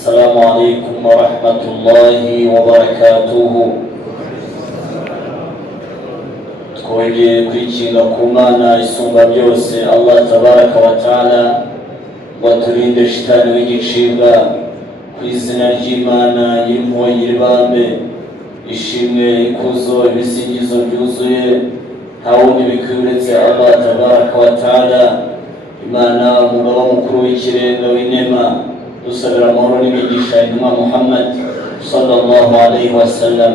السلام عليكم ورحمة الله وبركاته. Twongeye kwikinga ku Mana isumba byose Allah tabaraka wa taala, waturinde shitani w'igicibwa, ku izina ry'Imana y'impuhwe y'ibambe, ishimwe ikuzo ibisingizo byuzuye nta wundi bikwiretse Allah tabaraka wa taala, Imana umugaba mukuru w'ikirenga w'inema, dusabira amahoro n'imigisha intumwa Muhammad sallallahu alaihi wasallam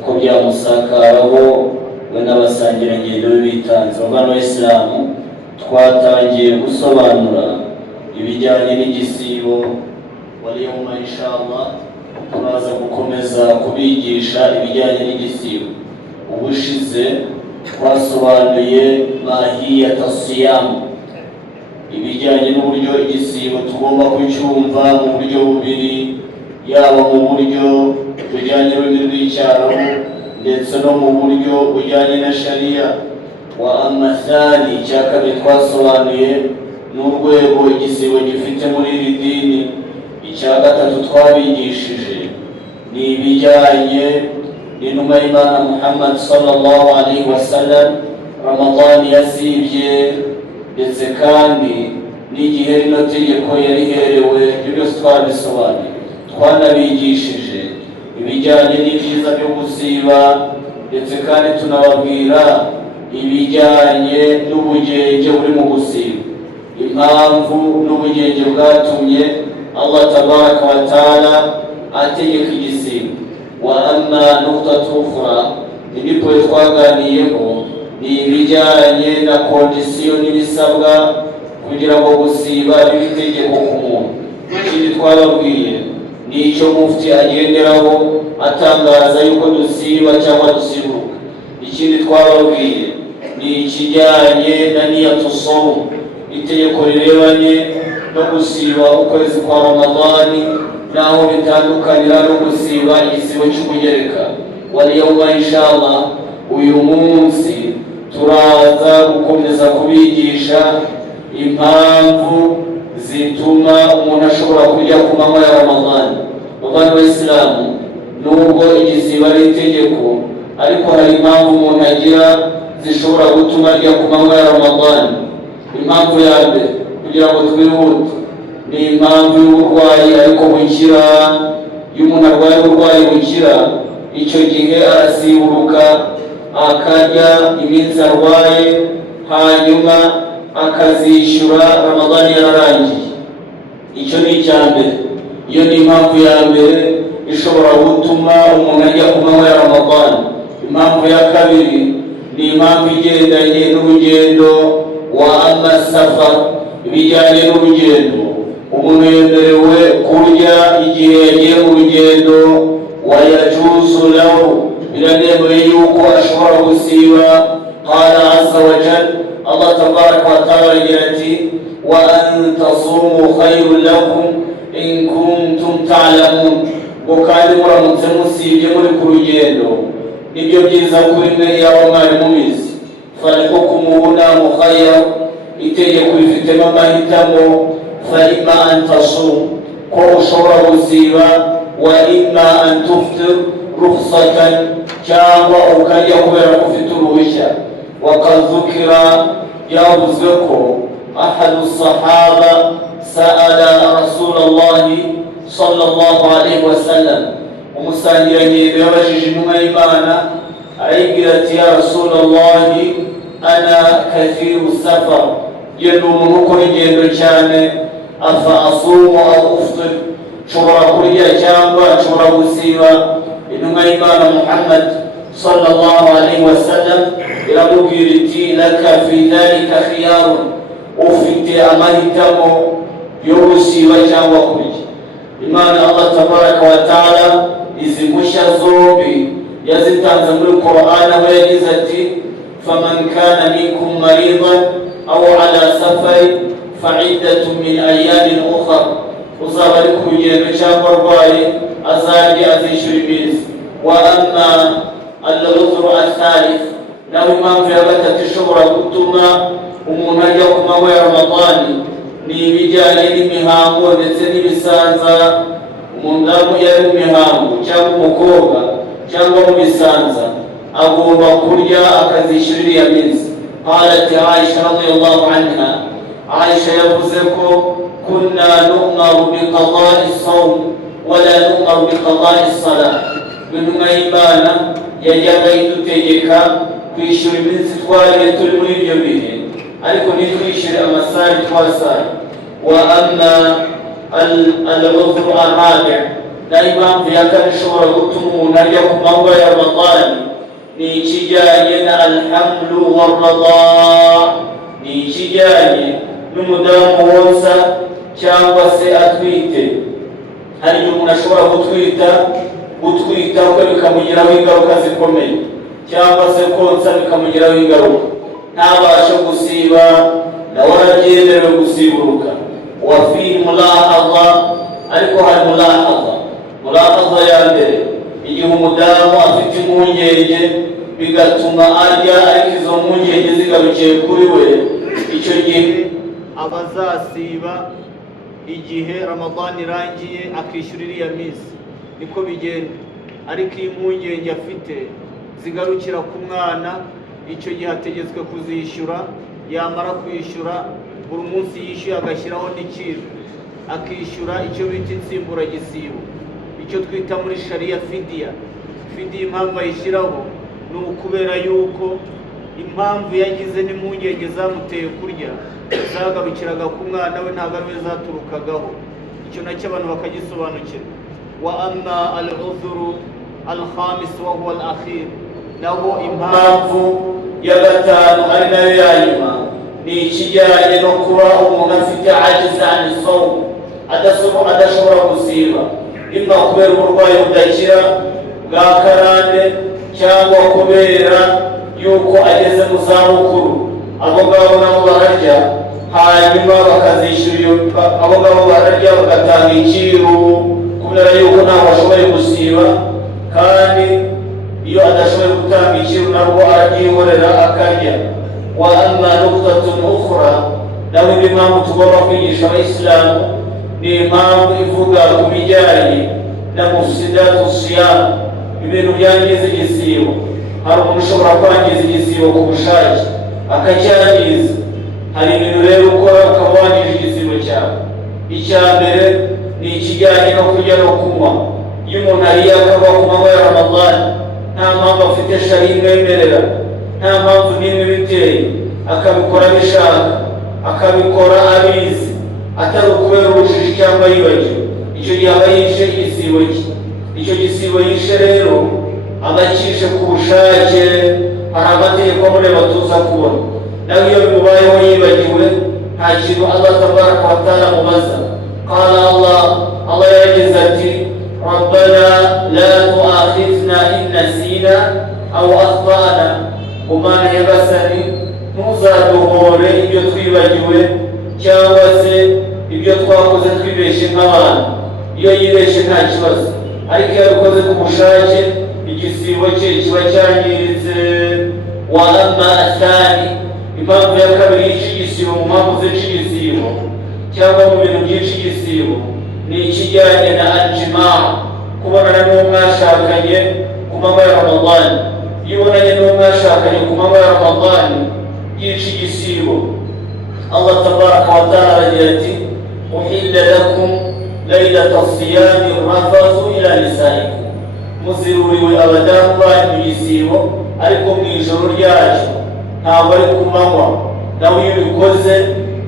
ko byamusakaraho we n'abasangirangendo bitanze. Abana b'Islamu, twatangiye gusobanura ibijyanye n'igisibo, waliyuma inshallah turaza gukomeza kubigisha ibijyanye n'igisibo. Ubushize twasobanuye mahiyat as-siyam, ibijyanye n'uburyo igisibo tugomba kucyumva mu buryo bubiri, yaba mu buryo bujyanye n'ururimi rw'icyarabu ndetse no mu buryo bujyanye na sharia. Wa amathani, icya kabiri twasobanuye n'urwego igisibo gifite muri iri dini. Icya gatatu twabigishije ni ibijyanye n'intumwa y'Imana Muhammad sallallahu alaihi wasallam Ramadan yasibye, ndetse kandi n'igihe rino tegeko yariherewe. Ibyo byose twabisobanuye. Twanabigishije ibijyanye n'ibyiza byo gusiba, ndetse kandi tunababwira ibijyanye n'ubugenge buri mu gusiba, impamvu n'ubugenge bwatumye Allah tabaraka wa taala ategeka igisibo. Wa amma nuqtatu ukhra, ndipo twaganiyeho ni ibijyanye na kondisiyo n'ibisabwa kugira ngo gusiba bibe itegeko ku muntu. Ikindi twababwiye ni icyo mufti agenderaho atangaza yuko dusiba cyangwa dusibuka. Ikindi twababwiye ni ikijyanye na niyatu sawm, itegeko rirebanye no gusiba ukwezi kwa Ramadani, naho bitandukanira no gusiba igisibo cy'umugereka. Waliyuma inshallah uyu munsi turaza gukomeza kubigisha impamvu zituma umuntu ashobora kujya ku manywa ya Ramadani. Abana b'Islamu, nubwo igisibo ari itegeko, ariko hari impamvu umuntu agira zishobora gutuma ajya ku manywa ya Ramadani. Impamvu ya mbere, kugira ngo twihute, ni impamvu y'uburwayi ariko bukira. Iyo umuntu arwaye uburwayi bukira, icyo gihe arasiburuka akarya iminsi arwaye, hanyuma akazishyura Ramadani yararangiye. Icyo ni icya mbere. Iyo ni impamvu ya mbere ishobora gutuma umuntu ajya ku manywa ya Ramadani. Impamvu ya kabiri ni impamvu igendanye n'urugendo. Wa amma safar, ibijyanye n'urugendo, umuntu yemerewe kurya igihe yagiye mu rugendo. Wa yajuzu lahu, biranemewe yuko ashobora gusiba. Qala azza wa jalla, Allah tabaraka wa taala agira ati, wa an tasumu khayrun lakum in kuntum ta'lamun, ngo kandi muramutse musibye muri ku rugendo nibyo byiza kuri mwe yaba mwari mubizi. Falhukumu huna mukhayyar, itegeko rifitemo amahitamo. Fa imma an tasum, ko ushobora gusiba. Wa imma an tuftir rukhsatan, cyangwa ukarya kubera ko ufite uruhushya. Waqad dhukira, yavuzwe ko ahadu sahaba sa'ala rasulallahi sallallahu alaihi wasallam, umusangirangendo yabajije intumwa y'Imana arayibwira ati, ya rasulallahi ana kathiru safar, ye ndi umuntu ukora ingendo cyane. Afa asumu aw uftir, nshobora kurya cyangwa nshobora gusiba? Intumwa y'Imana Muhammad sallallahu alaihi wasallam iramubwira iti, laka fi dhalika khiyarun, ufite amahitamo yo gusiba cyangwa kurya. Imana Allah tabaraka wa taala izi mpushya zombi yazitanze muri Qur'an, aho yagize ati, faman kana minkum maridan aw ala safari fa'iddatun min ayamin ukhra, uzaba ari ku rugendo cyangwa arwaye azarya azishyura iminsi. Wa amma al-udhru al-thalith, naho impamvu ya gatatu ishobora gutuma umuntu ajya ku manywa ya Ramadani ni ibijyanye n'imihango ndetse n'ibisanza umuntu yari mu mihango cyangwa umukobwa cyangwa mu bisanza agomba kurya akazishyura iriya minsi. قالت عائشة رضي الله عنها عائشة yavuze ko كنا نؤمر بقضاء الصوم ولا نؤمر بقضاء الصلاة. Intumwa y'Imana yajyaga idutegeka kwishyura iminsi twariye turi muri ibyo bihe, ariko ntitwishyure amasaha twasaye. Wa amma al-udhru ar-rabi', nayo impamvu ya kane ishobora gutuma umuntu arya ku manywa ya Ramadani ni ikijyanye na alhamdu war-radaa, ni ikijyanye n'umudamu wonsa cyangwa se atwite. Hari igihe umuntu ashobora gutwita kwe bikamugiraho ingaruka zikomeye, cyangwa se konsa bikamugiraho ingaruka, ntabashe gusiba, nawe arabyemerewe gusiburuka. Wa fi mulahadha, ariko hari mulahadha ya mbere, igihe umudamu afite impungenge bigatuma arya ariko izo mpungenge zigarukiye kuri we, icyo gihe abazasiba igihe Ramadani irangiye akishyura iriya minsi. Niko bigenda, ariko iyi impungenge afite zigarukira ku mwana, icyo gihe ategetswe kuzishyura. Yamara kwishyura, buri munsi yishyuye agashyiraho n'ikintu, akishyura icyo bita insimburagisibo, icyo twita muri shariya fidiya. Impamvu ayishyiraho ni ukubera yuko impamvu yagize n'impungenge zamuteye kurya zagarukiraga ku mwana we, ntabwo ariwe zaturukagaho. Icyo nacyo abantu bakagisobanukirwa. Wa amma al-udhru al-khamis wa huwa al-akhir, naho impamvu ya gatanu ari nayo ya nyuma ni ikijyanye no kuba umuntu afite ajiza ani sawm, adashobora gusiba, imba kubera uburwayi budakira bwa karande cyangwa kubera yuko ageze mu zabukuru. Abo ngabo nabo bararya, hanyuma bakazishyura. Abo ngabo bararya bagatanga ikiru kubera yuko ntabwo bashoboye gusiba, kandi iyo adashoboye gutanga ikiru nabwo arabyihorera akarya. Wa amma nuqtatun ukhra, nawe ni impamvu tugomba kwigisha abayisilamu, ni impamvu ivuga ku bijyanye na mufsidatu siyam, ibintu byangiza igisibo. Hari umuntu ushobora kwangiza igisibo ku bushake akacyangiza. Hari ibintu rero ukora ukaba wangije igisibo cyawe. Icya mbere ni ikijyanye no kurya no kunywa. Iyo umuntu ariye akaba ku manywa ya Ramadani, nta mpamvu afite shari imwemerera, nta mpamvu n'imwe biteye, akabikora abishaka, akabikora abizi, atari ukubera ubujiji cyangwa yibagiwe, icyo gihe aba yishe igisibo cye. Icyo gisibo yishe rero aba akishe ku bushake. Hari amategeko amureba tuza kubona, nawe iyo bimubayeho yibagiwe, nta kintu Allah tabaraka wa ta'ala mubaza. Qala Allah yagize ati rabbana la tu'akhidhna in nasina aw akhtana, umana yabasani ntuzaduhore ibyo twibagiwe cyangwa se ibyo twakoze twibeshe nk'abantu. Iyo yibeshe nta kibazo, ariko iyo abikoze ku bushake igisibo cye kiba cyangiritse. Wa amma athani, impamvu ya kabiri y'iki gisibo mu mpamvu z'iki gisibo cyangwa mu bintu byinshi igisibo ni ikijyanye na aljimaa, kubonana n'uwo mwashakanye ku manywa ya Ramadani. Iyo ubonanye n'uwo mwashakanye ku manywa ya Ramadani y'iki gisibo, Allah tabaraka wa ta'ala aragira ati uhilla lakum laylata siyami rafathu ila nisaikum, muziruriwe abadamu banyu igisibo ariko mu ijoro ryacyo, ntabwo ari ku manywa. Nawe iyo ubikoze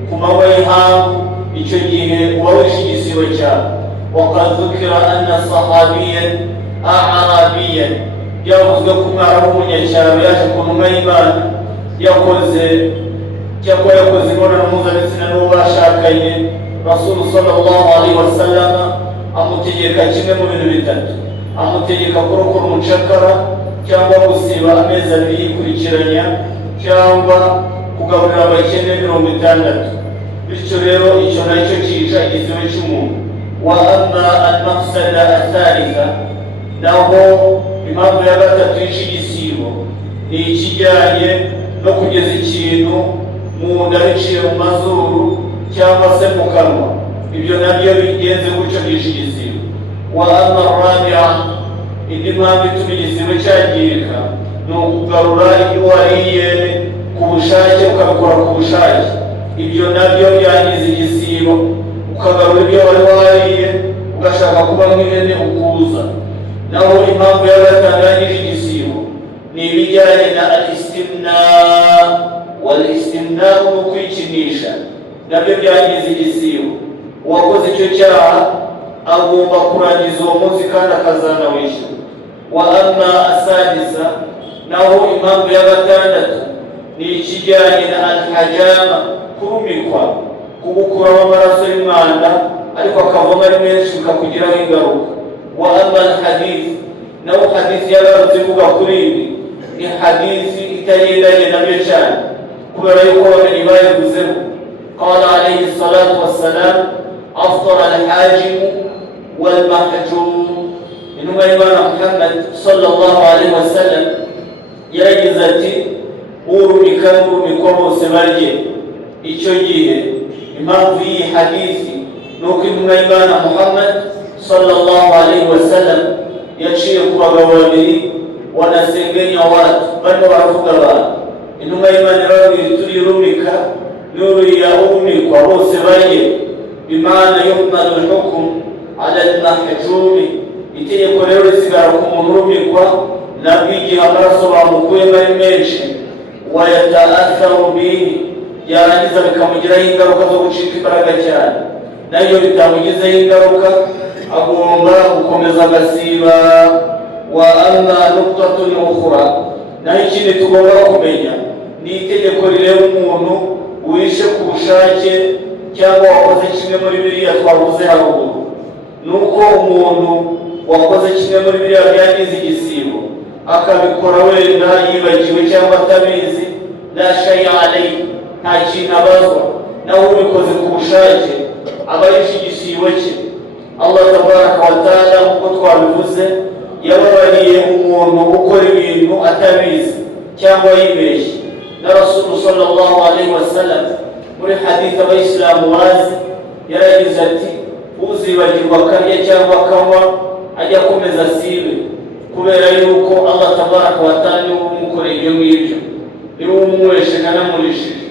ku manywa y'ihangu, icyo gihe uba wishe igisibo cyawe. Waqad dhukira anna sahabiyan a'rabiyan, byavuzwe ko umwana w'umunyacyaro yaje ku ntumwa y'Imana yakoze imibonano mpuzabitsina n'uwo bashakanye. Rasulu sallallahu alaihi wasallam amutegeka kimwe mu bintu bitatu: amutegeka kurokora umucakara, cyangwa gusiba amezi abiri yikurikiranya, cyangwa kugaburira abakene 60. Bityo rero icyo nacyo cyica igisibo cy'umuntu. Wa amma al-maqsada athalitha, naho impamvu ya gatatu y'iki gisibo ni ikijyanye no kugeza ikintu mu nda biciye mu mazuru cyangwa se mu kanwa. Ibyo nabyo bigenze gutyo byinshi igisibo. Wa amma rabi'a, indi mpamvu ituma igisibo cyangirika ni ukugarura ibyo wariye ku bushake, ukabikora ku bushake. Ibyo nabyo byangiza igisibo. Ukagarura ibyo wari wariye ugashaka kuba nk'ihene ukuza. Naho impamvu ya gatanu yangije igisibo ni ibijyanye na al-istimna. Wal-istimna ni ukwikinisha, nabyo byangiza igisibo. Uwakoze icyo cyaha agomba kurangiza uwo munsi kandi akazanawishyura. Wa amma asadisa, naho impamvu ya gatandatu ni ikijyanye na al-hajama, kurumikwa, kugukuraho amaraso y'umwanda ariko akavamo ari menshi bikakugiraho ingaruka. Wa amma al-hadith, naho hadithi yagarutse ivuga kuri ibi ni hadithi itagendanye nabyo cyane, kubera yuko bamenye bayivuzeho. Qala alayhi salatu wassalam, afṭara al-hajimu wal-mahjum. Intumwa y'Imana Muhammad sallallahu alayhi wa sallam yaragize ati, urumika n'urumikwa bose barye. Icyo gihe impamvu y'iyi hadithi ni uko intumwa y'Imana Muhammad sallallahu alayhi wa sallam yaciye ku bagabo babiri wanasengenya watu barimo baravuga abantu. Intumwa y'Imana irababwira, turirumika n'uriya urumikwa bose barye. Bimana yuhmalu al-hukm ala al-mahjumi, itegeko rero risigara ku muntu urumikwa nabwo igihe amaraso bamukuyemo ari menshi. Wa yata'atharu bihi, yarangiza bikamugiraho ingaruka zo gucika imbaraga cyane. Nayo bitamugizeho ingaruka agomba gukomeza agasiba. Wa amma nuqtatun ukhra, naho ikindi tugomba kumenya ni itegeko rireba umuntu wishe ku bushake cyangwa wakoze kimwe muri biriya twavuze haruguru. Nuko umuntu wakoze kimwe muri biriya byangiza igisibo akabikora wenda yibagiwe cyangwa atabizi, la shay'a alayhi, nta kintu abazwa. Naho ubikoze ku bushake aba yishe igisibo cye. Allah tabaraka wa ta'ala nk'uko twabivuze yababariye umuntu ukora ibintu atabizi cyangwa yibeshye. Na Rasul sallallahu alayhi wa sallam muri hadith abayisilamu bazi yaragize ati, uzibagirwa akarya cyangwa akanywa ajya akomeza asibe, kubera yuko Allah tabaraka wa ta'ala niwe umukoreye ibyo ngibyo, niwe umweshe kanamurishije.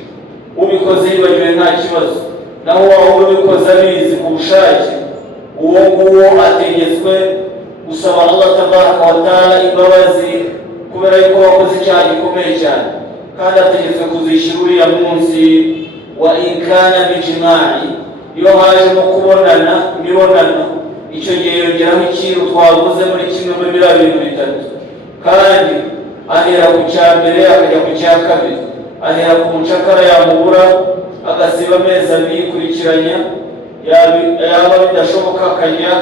Ubikoze yibagiwe nta kibazo, naho wawe ubikoze abizi ku bushake, uwo nguwo ategetswe gusaba Allah tabaraka wa ta'ala imbabazi, kubera yuko wakoze icyaha gikomeye cyane, kandi ategetswe kuzishyura uriya munsi. Wa inkana bijima'i, iyo hajemo kubonana imibonano, icyo gihe yongeraho ikintu twavuze muri kimwe muri biriya bintu bitatu. Kandi ahera ku cya mbere akajya ku cya kabiri. Ahera ku mucakara yamubura agasiba amezi abiri yikurikiranya, yaba bidashoboka akajya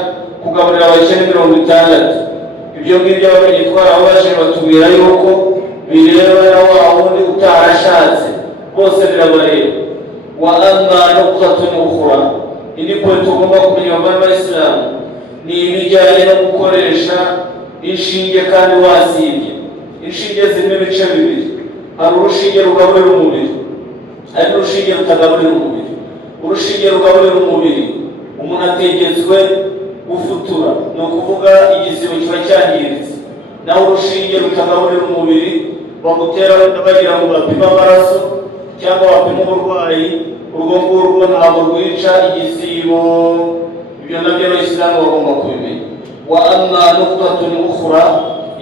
kugaburira abakene 60. Ibyo ngibyo abamenye twarabaje batubwira yuko bireba na wa wundi utarashatse, bose birabareba. Wa amma nuqtatun ukhra, indi point tugomba kumenya mu Islam ni ibijyanye no gukoresha inshinge kandi wasibye. Inshinge zirimo ibice bibiri, hari urushinge rugaburira umubiri, hari n'urushinge rutagaburira umubiri. Urushinge rugaburira umubiri umuntu ategetswe gufutura, ni ukuvuga igisibo kiba cyangiritse. Naho urushinge rutagaburira umubiri bagutera bagira ngo bapime amaraso cyangwa bapime uburwayi, urwo ngurwo ntabwo rwica igisibo. Ibyo nabyo Abayisilamu bagomba kubimenya. Wa amma nuqtatun ukhra,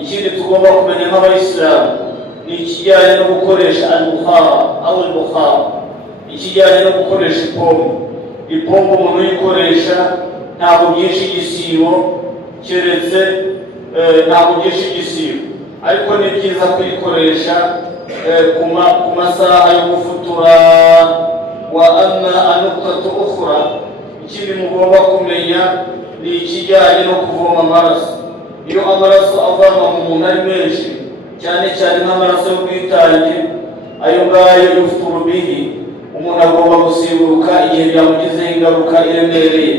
ikindi tugomba kumenya nk'Abayisilamu ni ikijyanye no gukoresha al-bukhara aw al-bukhara, ikijyanye no gukoresha ipombo. Ipombo umuntu uyikoresha ntabwo byinshi igisibo, keretse ntabwo byinshi igisibo, ariko ni byiza kuyikoresha ku masaha yo gufutura. Wa amma nuqtatu ukhra, ikindi mugomba kumenya ni ikijyanye no kuvoma amaraso. Iyo amaraso avama mu muntu ari menshi, cyane cyane nk'amaraso y'ubwitange, ayo ngayo y'ufuturu bihi, umuntu agomba gusiburuka igihe byamugizeho ingaruka iremereye,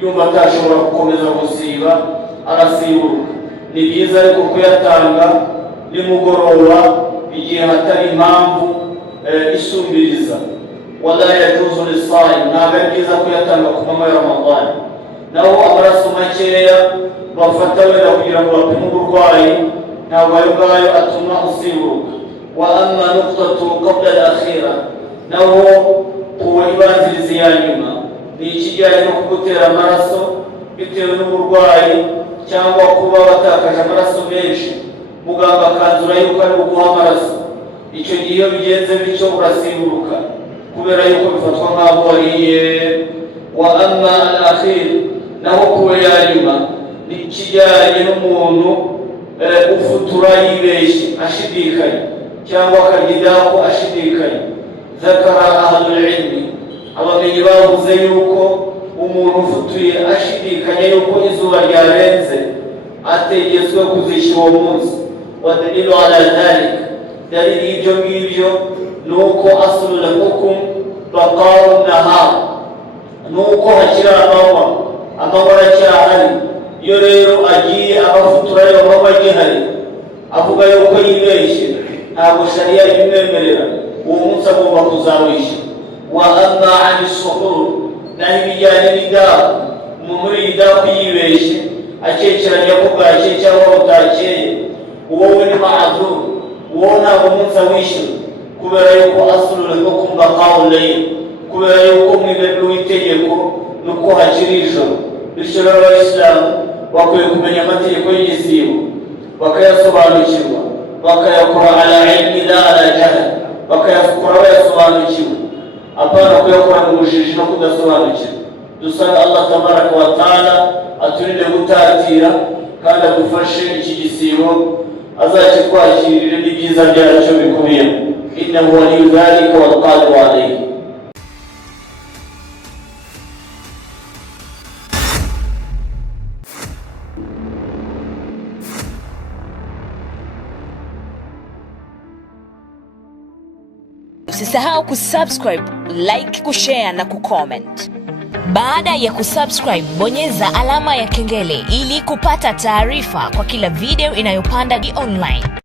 yumva atashobora gukomeza gusiba arasiburuka. Ni byiza ariko kuyatanga nimugoroba igihe hatari impamvu isumbiriza. Wala yajuzu lisa'im, ntabwo ari byiza kuyatanga ku manywa ya Ramadani. naho amaraso makeya bafata wenda kugira ngo bapime uburwayi ntabwo ayo ngayo atuma usimbuka. Wa amma nuqtatu qabla al-akhira, naho kuwa ibanziriza ya nyuma ni ikijyanye no kugutera amaraso bitewe n'uburwayi cyangwa kuba watakaje amaraso menshi, muganga akanzura yuko ari guha amaraso. Icyo gihe iyo bigenze bityo urasimbuka kubera yuko bifatwa nk'aho wariye. Wa amma al-akhir, naho kuwa ya nyuma ni ikijyanye n'umuntu ufutura yibeshye ashidikanya cyangwa akagira ko ashidikanya. Zakara ahlul ilmi, abamenyi bavuze yuko umuntu ufutuye ashidikanya yuko izuba ryarenze ategetswe kuzishyura uwo munsi. Wa dalilu ala dhalik, dalili y'ibyo ngibyo nuko aslul hukum baqa'u nahar, nuko hakiri amanywa aracyahari. Iyo rero agiye abafutura ayo manywa agihari avuga yuko yibeshye, ntabwo sharia imwemerera, uwo munsi agomba kuzawisha. Wa amma ani suhur, naho ibijyanye n'idaku, muri iyi daku yibeshye akekeranya ko bwakeye cyangwa butakeye, uwo we ni ma'zur, uwo ntabwo umunsi awishyura kubera yuko aslul hukum baqa'u layl, kubera yuko mwibero w'itegeko nuko hakiri ijoro. Bityo rero abayisilamu bakwiye kumenya amategeko y'igisibo, bakayasobanukirwa, bakayakora ala ilmi la ala jahl, bakayakora bayasobanukiwe, apana kuyakora mu bujiji no kudasobanukirwa. Dusanga Allah tabaraka wa taala aturinde gutatira kandi adufashe iki gisibo azakitwakirire n'ibyiza byacyo bikubiyemo. Innahu waliyyu dhalika wal qadiru alayhi. Usisahau kusubscribe, like, kushare na kucomment. Baada ya kusubscribe, bonyeza alama ya kengele ili kupata taarifa kwa kila video inayopanda online.